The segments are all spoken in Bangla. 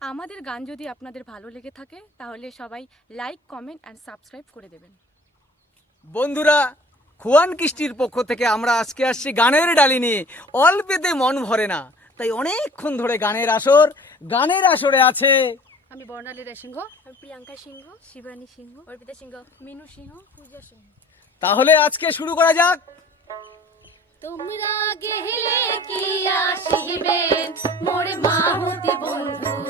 আমাদের গান যদি আপনাদের ভালো লেগে থাকে তাহলে সবাই লাইক কমেন্ট অ্যান্ড সাবস্ক্রাইব করে দেবেন। বন্ধুরা খুয়ান কৃষ্টির পক্ষ থেকে আমরা আজকে আসছি গানের ডালি নিয়ে। অল্পেতে মন ভরে না তাই অনেকক্ষণ ধরে গানের আসর। গানের আসরে আছে আমি বর্ণালী সিংহ। আমি প্রিয়াঙ্কা সিংহ। শিবানী সিংহ। অর্পিতা সিংহ। মিনু সিংহ। পূজা সিংহ। তাহলে আজকে শুরু করা যাক। তোমরা গেলে কি আসিবেন মোর মাহুতি বন্ধুরে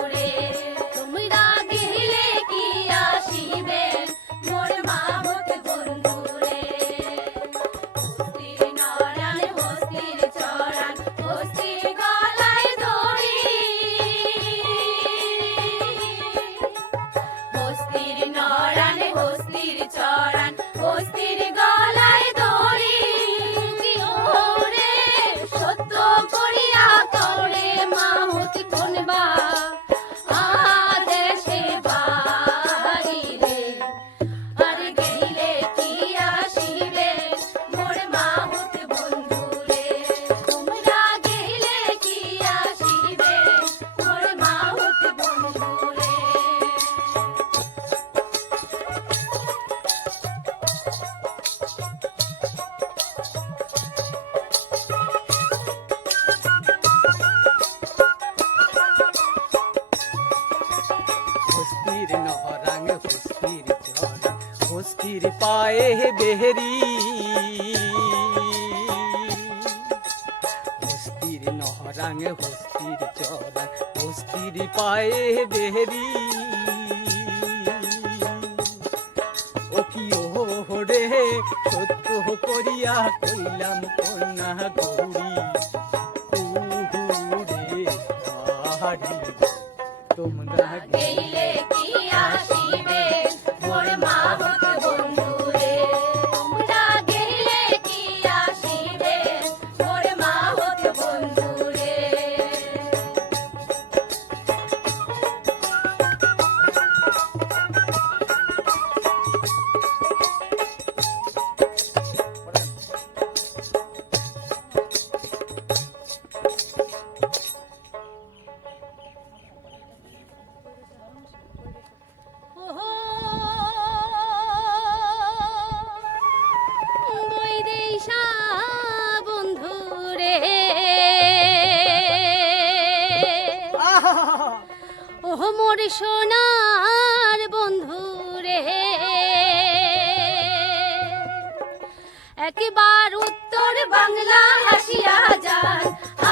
হস্তির পায়ে বেহরি। হস্তির নহরাং হস্তির চরণ হস্তির পায়ে বেহরি। ও কি ও রে সত্য করিয়া কইলাম কন্যা গৌরী। হারি তোমরা ওহ মোর সোনার বন্ধুরে একবার উত্তর বাংলা আসিয়া যান,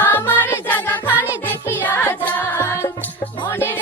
আমার জায়গা খান দেখিয়া যান, মনের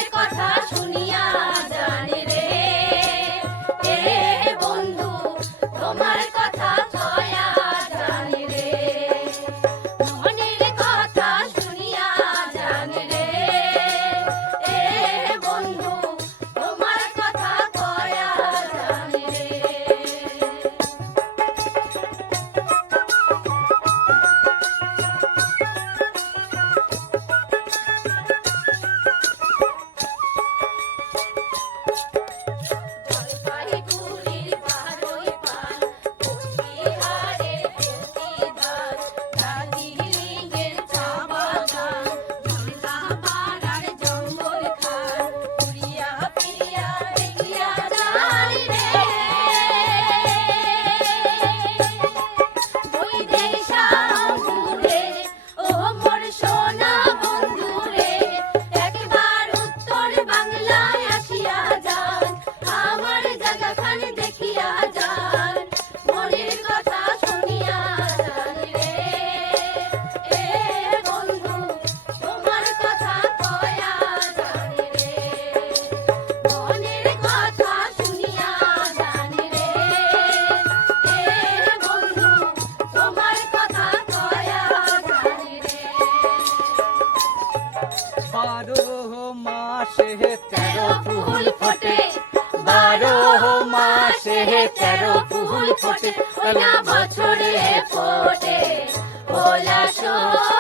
ফুল ফোটে ওলা বছরে ফোটে ওলা সব